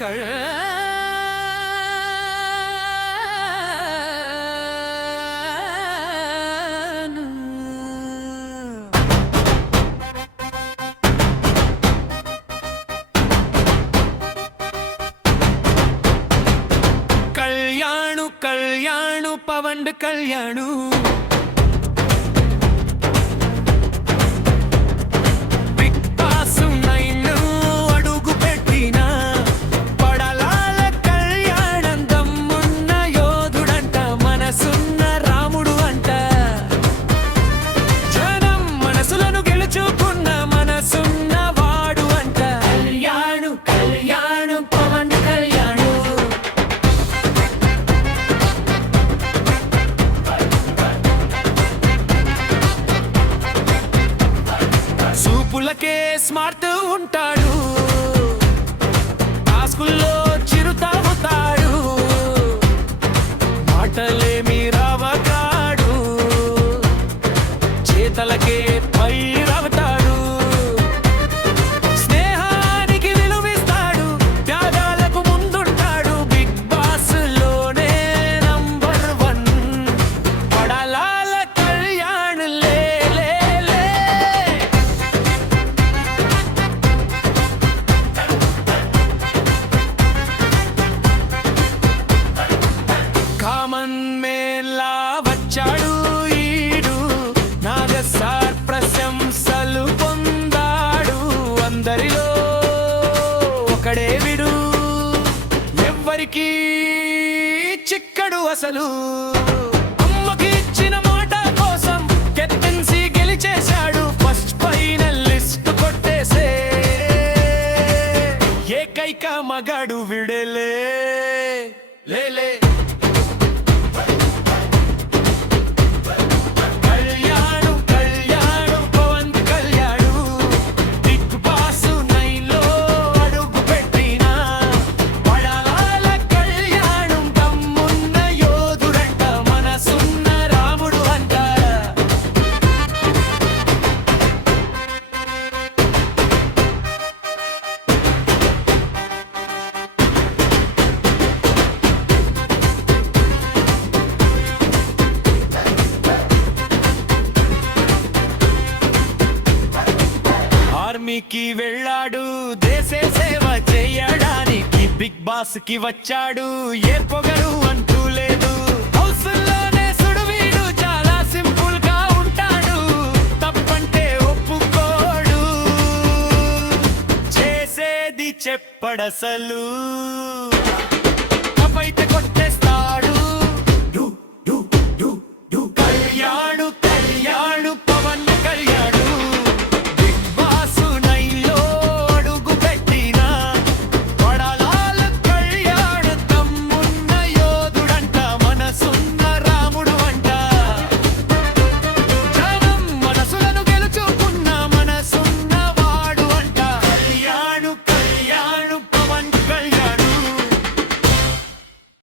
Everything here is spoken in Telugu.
கழ கல்யாணு கல்யாணு பவண்டு கல்யாணு. సూపులకే స్మార్ట్ ఉంటాడు. అసలు. అమ్మకి ఇచ్చిన మాట కోసం కెప్టెన్సీ గెలిచేశాడు. ఫస్ట్ ఫైనల్ లిస్ట్ కొట్టేసే. ఏకైక మగాడు విడలే. లేలే. ఆర్మీకి వెళ్ళాడు. దేశ సేవ చేయడానికి బిగ్ బాస్కి వచ్చాడు. ఏ పొగరు అంటూ లేదు. హౌస్లోనే సుడువీడు చాలా సింపుల్గా ఉంటాడు. తప్పంటే ఒప్పుకోడు. చేసేది చెప్పడసలు.